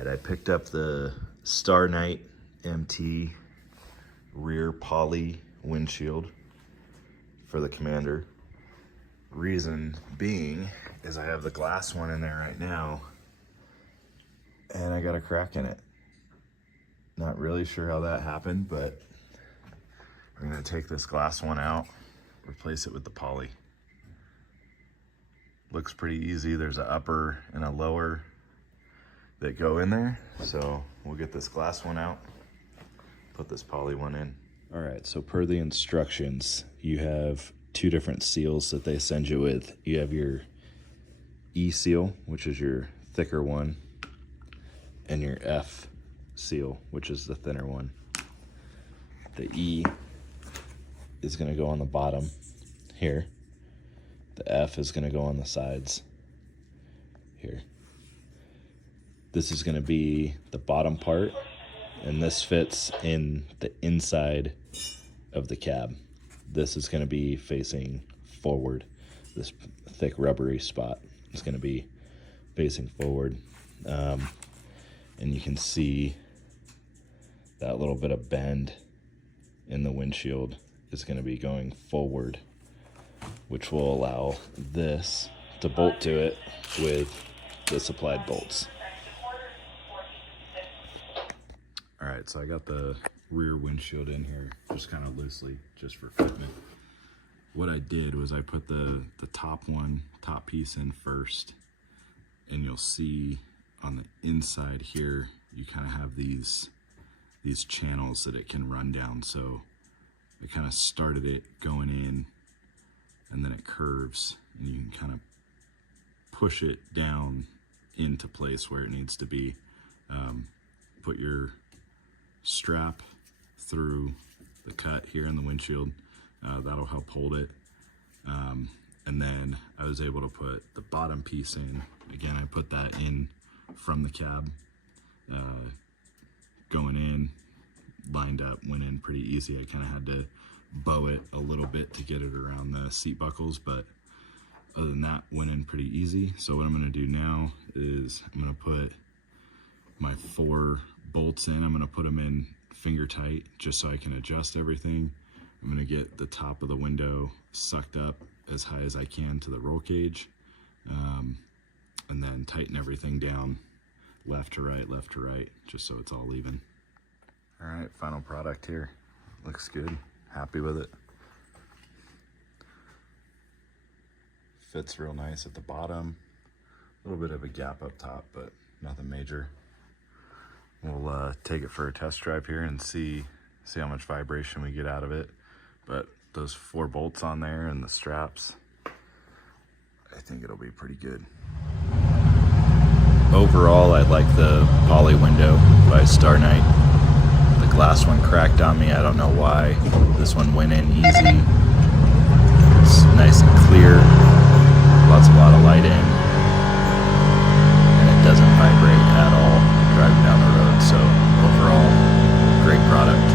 right, I picked up the StarknightMT rear poly windshield for the Commander. Reason being is I have the glass one in there right now and I got a crack in it. Not really sure how that happened, but I'm gonna take this glass one out, replace it with the poly. Looks pretty easy. There's an upper and a lower that go in there. So we'll get this glass one out, put this poly one in. All right, so per the instructions, you have two different seals that they send you with. You have your E seal, which is your thicker one, and your F seal, which is the thinner one. The E is gonna go on the bottom here. The F is gonna go on the sides here. This is gonna be the bottom part, and this fits in the inside of the cab. This is gonna be facing forward. This thick rubbery spot is gonna be facing forward. And you can see that little bit of bend in the windshield is gonna be going forward, which will allow this to bolt to it with the supplied bolts. All right, so I got the rear windshield in here just kind of loosely, just for fitment. What I did was I put the top piece in first, and you'll see on the inside here, you kind of have these channels that it can run down. So I kind of started it going in, and then it curves, and you can kind of push it down into place where it needs to be. Put your strap through the cut here in the windshield. That'll help hold it. And then I was able to put the bottom piece in. Again, I put that in from the cab, going in, lined up, went in pretty easy. I kind of had to bow it a little bit to get it around the seat buckles, but other than that, went in pretty easy. So what I'm gonna do now is I'm gonna put my 4 bolts in. I'm gonna put them in finger tight just so I can adjust everything. I'm gonna get the top of the window sucked up as high as I can to the roll cage, and then tighten everything down left to right, just so it's all even. All right, final product here. Looks good, happy with it. Fits real nice at the bottom. A little bit of a gap up top, but nothing major. We'll take it for a test drive here and see how much vibration we get out of it. But those 4 bolts on there and the straps, I think it'll be pretty good. Overall, I like the poly window by Starknight. The glass one cracked on me, I don't know why. This one went in easy. It's nice and clear, a lot of light in, and it doesn't vibrate at all driving down the road. So overall, great product.